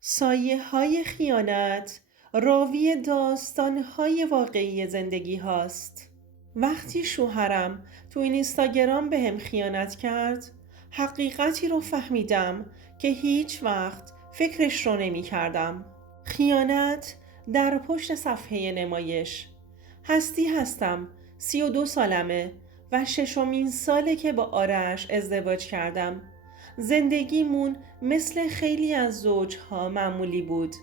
سایه‌های خیانت راوی داستان‌های واقعی زندگی هاست. وقتی شوهرم تو اینستاگرام بهم خیانت کرد، حقیقتی رو فهمیدم که هیچ وقت فکرش رو نمی کردم. خیانت در پشت صفحه نمایش. هستی هستم، 32 سالمه و ششمین ساله که با آرش ازدواج کردم. زندگیمون مثل خیلی از زوجها معمولی بود.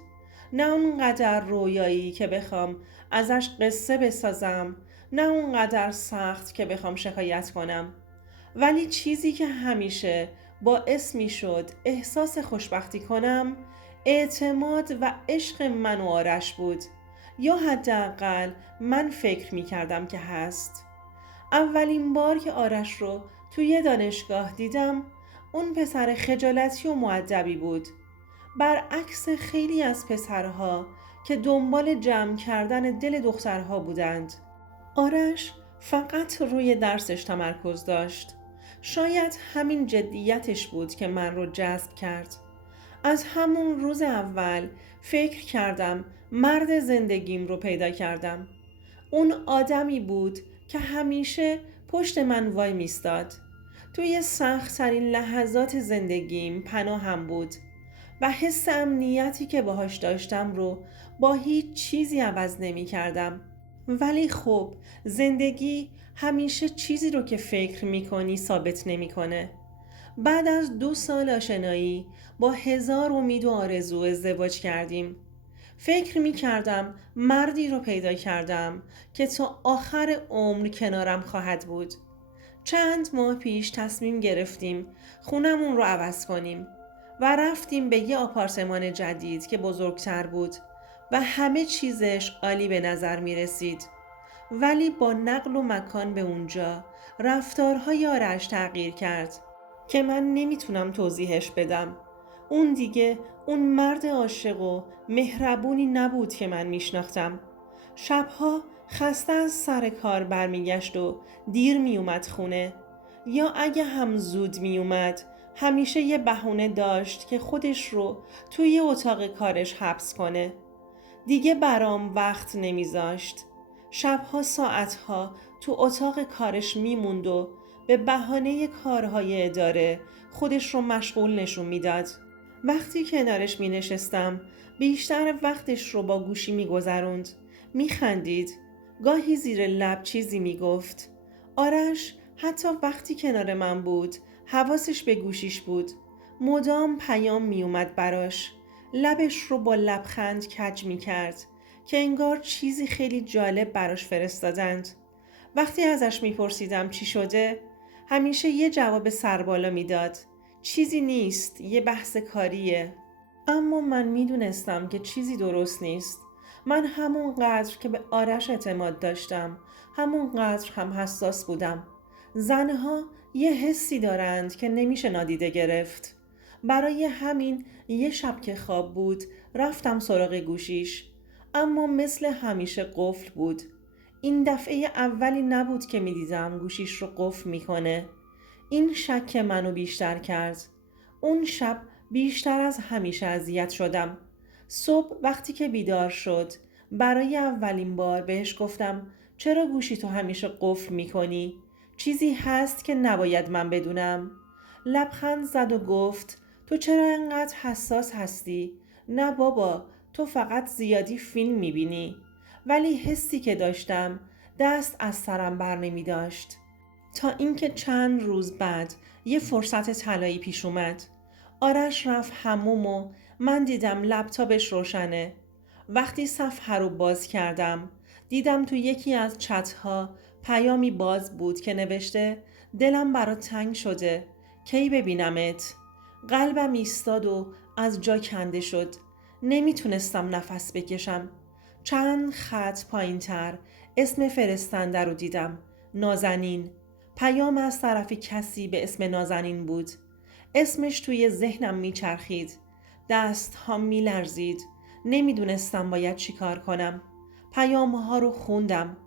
نه اونقدر رویایی که بخوام ازش قصه بسازم، نه اونقدر سخت که بخوام شکایت کنم. ولی چیزی که همیشه باعث می شد احساس خوشبختی کنم، اعتماد و عشق من و آرش بود. یا حداقل من فکر می کردم که هست. اولین بار که آرش رو توی دانشگاه دیدم، اون پسر خجالتی و مؤدبی بود. برعکس خیلی از پسرها که دنبال جمع کردن دل دخترها بودند. آرش فقط روی درسش تمرکز داشت. شاید همین جدیتش بود که من رو جذب کرد. از همون روز اول فکر کردم مرد زندگیم رو پیدا کردم. اون آدمی بود که همیشه پشت من وای میستاد. توی سخت ترین لحظات زندگیم پناهم بود و حس امنیتی که باهاش داشتم رو با هیچ چیزی عوض نمی کردم. ولی خب زندگی همیشه چیزی رو که فکر میکنی ثابت نمیکنه. بعد از 2 سال آشنایی با 1000 امید و آرزو ازدواج کردیم. فکر می کردم مردی رو پیدا کردم که تا آخر عمر کنارم خواهد بود. چند ماه پیش تصمیم گرفتیم خونمون رو عوض کنیم و رفتیم به یه آپارتمان جدید که بزرگتر بود و همه چیزش عالی به نظر می رسید. ولی با نقل و مکان به اونجا رفتارهای آرش تغییر کرد که من نمیتونم توضیحش بدم. اون دیگه اون مرد عاشق و مهربونی نبود که من میشناختم. شبها خسته از سر کار برمیگشت و دیر میومد خونه، یا اگه هم زود میومد همیشه یه بهونه داشت که خودش رو توی اتاق کارش حبس کنه. دیگه برام وقت نمیذاشت. شبها ساعتها تو اتاق کارش میموند و به بهانه کارهای اداره خودش رو مشغول نشون میداد. وقتی کنارش می نشستم بیشتر وقتش رو با گوشی می گذروند. می خندید. گاهی زیر لب چیزی می گفت. آرش حتی وقتی کنار من بود حواسش به گوشیش بود. مدام پیام می اومد براش. لبش رو با لبخند کج می کرد که انگار چیزی خیلی جالب براش فرستادند. وقتی ازش می پرسیدم چی شده، همیشه یه جواب سربالا می داد. چیزی نیست، یه بحث کاریه. اما من می دونستم که چیزی درست نیست. من همونقدر که به آرش اعتماد داشتم، همونقدر هم حساس بودم. زنها یه حسی دارند که نمیشه نادیده گرفت. برای همین یه شب که خواب بود رفتم سراغ گوشیش، اما مثل همیشه قفل بود. این دفعه اولی نبود که می دیدم گوشیش رو قفل میکنه. این شک منو بیشتر کرد. اون شب بیشتر از همیشه اذیت شدم. صبح وقتی که بیدار شد برای اولین بار بهش گفتم چرا گوشی تو همیشه قفل میکنی؟ چیزی هست که نباید من بدونم؟ لبخند زد و گفت تو چرا انقدر حساس هستی؟ نه بابا، تو فقط زیادی فیلم میبینی. ولی حسی که داشتم دست از سرم بر نمی داشت. تا اینکه چند روز بعد یه فرصت طلایی پیش اومد. آرش رفت حموم و من دیدم لپتاپش روشنه. وقتی صفحه رو باز کردم دیدم تو یکی از چتها پیامی باز بود که نوشته دلم برات تنگ شده، کی ببینمت. قلبم ایستاد و از جا کنده شد. نمیتونستم نفس بکشم. چند خط پایین تر اسم فرستنده رو دیدم. نازنین. پیام از طرف کسی به اسم نازنین بود. اسمش توی ذهنم میچرخید. دست ها میلرزید. نمیدونستم باید چی کار کنم. پیام ها رو خوندم.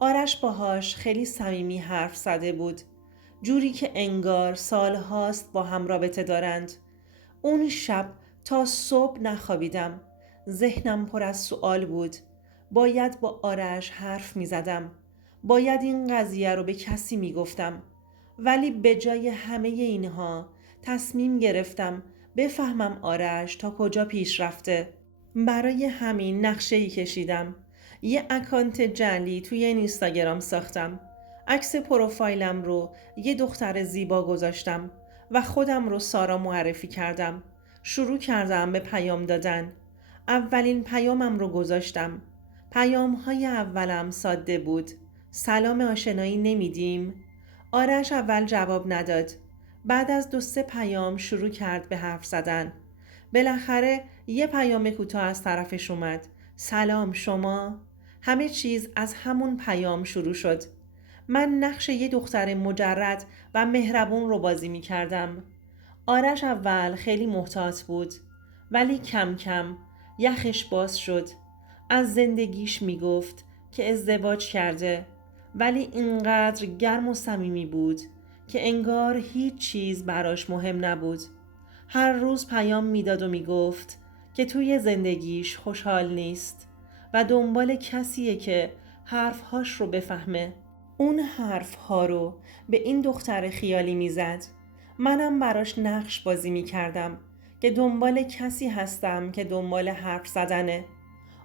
آرش باهاش خیلی صمیمی حرف زده بود. جوری که انگار سال هاست با هم رابطه دارند. اون شب تا صبح نخوابیدم. ذهنم پر از سوال بود. باید با آرش حرف می زدم. باید این قضیه رو به کسی می گفتم. ولی به جای همه اینها تصمیم گرفتم بفهمم آرش تا کجا پیش رفته. برای همین نقشه‌ای کشیدم. یه اکانت جعلی توی اینستاگرام ساختم. عکس پروفایلم رو یه دختر زیبا گذاشتم و خودم رو سارا معرفی کردم. شروع کردم به پیام دادن. اولین پیامم رو گذاشتم. پیام‌های اولم ساده بود. سلام آشنایی نمیدیم؟ آرش اول جواب نداد. بعد از 2-3 پیام شروع کرد به حرف زدن. بالاخره یه پیام کوتاه از طرفش اومد. سلام شما؟ همه چیز از همون پیام شروع شد. من نقش یه دختر مجرد و مهربون رو بازی می کردم. آرش اول خیلی محتاط بود، ولی کم کم یخش باز شد. از زندگیش می گفت که ازدواج کرده، ولی اینقدر گرم و صمیمی بود که انگار هیچ چیز براش مهم نبود. هر روز پیام میداد و میگفت که توی زندگیش خوشحال نیست و دنبال کسیه که حرفهاش رو بفهمه. اون حرفها رو به این دختر خیالی میزد. منم براش نقش بازی میکردم که دنبال کسی هستم که دنبال حرف زدنه.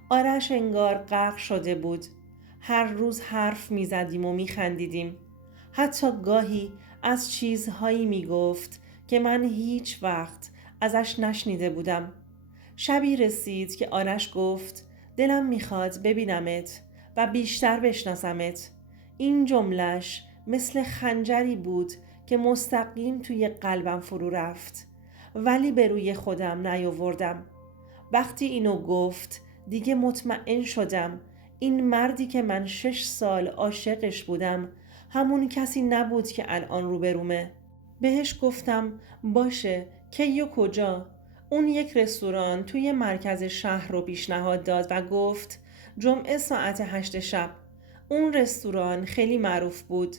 آرش انگار غرق شده بود. هر روز حرف میزدیم و میخندیدیم. حتی گاهی از چیزهایی میگفت که من هیچ وقت ازش نشنیده بودم. شبی رسید که آرش گفت دلم میخواد ببینمت و بیشتر بشناسمت. این جملش مثل خنجری بود که مستقیم توی قلبم فرو رفت، ولی به روی خودم نیاوردم. وقتی اینو گفت دیگه مطمئن شدم این مردی که من 6 سال عاشقش بودم همون کسی نبود که الان روبرومه. بهش گفتم باشه، کی و کجا؟ اون یک رستوران توی مرکز شهر رو پیشنهاد داد و گفت جمعه ساعت 8 شب. اون رستوران خیلی معروف بود.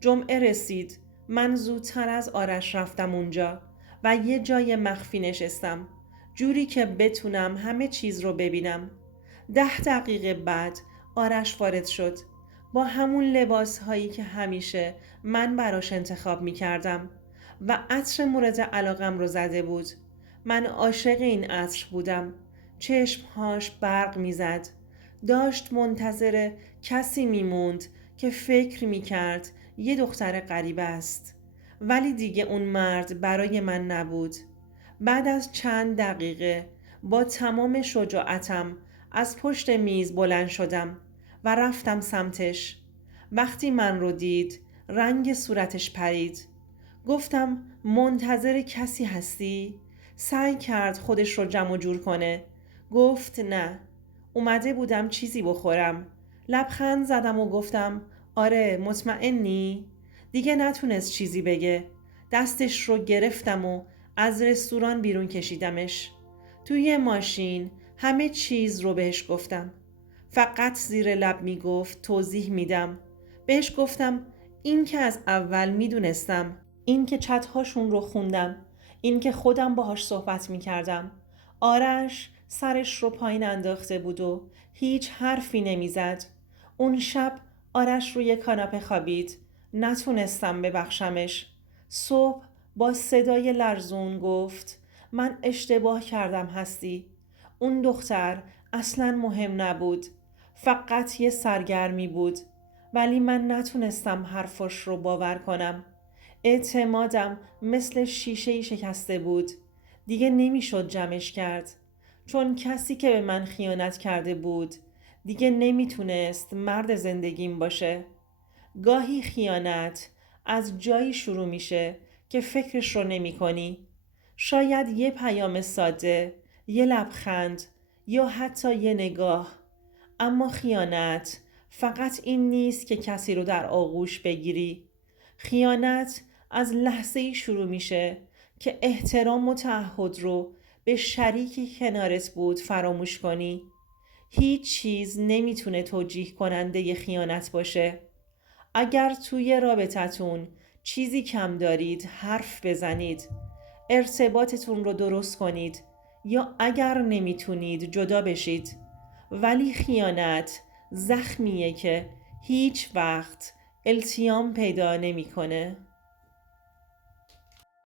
جمعه رسید. من زودتر از آرش رفتم اونجا و یه جای مخفی نشستم، جوری که بتونم همه چیز رو ببینم. 10 دقیقه بعد آرش وارد شد با همون لباس هایی که همیشه من براش انتخاب می کردم و عطر مورد علاقم رو زده بود. من عاشق این عطر بودم. چشمهاش برق می زد. داشت منتظر کسی می موند که فکر می کرد یه دختر غریبه است. ولی دیگه اون مرد برای من نبود. بعد از چند دقیقه با تمام شجاعتم از پشت میز بلند شدم و رفتم سمتش. وقتی من رو دید رنگ صورتش پرید. گفتم منتظر کسی هستی؟ سعی کرد خودش رو جمع جور کنه. گفت نه، اومده بودم چیزی بخورم. لبخند زدم و گفتم آره، مطمئنی؟ دیگه نتونست چیزی بگه. دستش رو گرفتم و از رستوران بیرون کشیدمش. توی ماشین همه چیز رو بهش گفتم. فقط زیر لب میگفت توضیح میدم. بهش گفتم این که از اول میدونستم، این که چتهاشون رو خوندم، این که خودم باهاش صحبت میکردم. آرش سرش رو پایین انداخته بود و هیچ حرفی نمیزد. اون شب آرش روی کاناپه خوابید. نتونستم ببخشمش. صبح با صدای لرزون گفت من اشتباه کردم هستی. اون دختر اصلاً مهم نبود. فقط یه سرگرمی بود. ولی من نتونستم حرفش رو باور کنم. اعتمادم مثل شیشه‌ای شکسته بود. دیگه نمیشد جمعش کرد. چون کسی که به من خیانت کرده بود دیگه نمیتونست مرد زندگیم باشه. گاهی خیانت از جایی شروع میشه که فکرش رو نمی کنی. شاید یه پیام ساده، یه لبخند یا حتی یه نگاه. اما خیانت فقط این نیست که کسی رو در آغوش بگیری. خیانت از لحظه‌ای شروع میشه که احترام و تعهد رو به شریکی کنارت بود فراموش کنی. هیچ چیز نمیتونه توجیه کننده خیانت باشه. اگر توی رابطتون چیزی کم دارید حرف بزنید. ارتباطتون رو درست کنید. یا اگر نمیتونید جدا بشید. ولی خیانت زخمیه که هیچ وقت التیام پیدا نمیکنه.